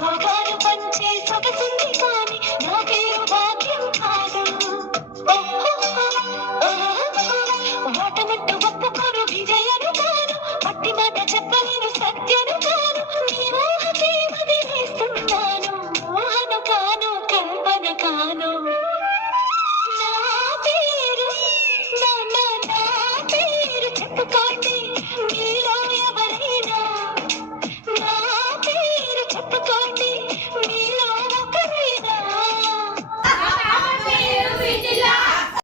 భోగాలు పంచే సొగసుంది కానీ నా పేరు భాగ్యం కాదు. ఓటమిట్టు ఒప్పుకోను విజయను కాను, పట్టి మాట చెప్పలేను సత్యను కాను, నీ మోహకే వదిలేస్తున్నాను, మోహను కాను కల్పన కాను. నా పేరు చెప్పుకోండి.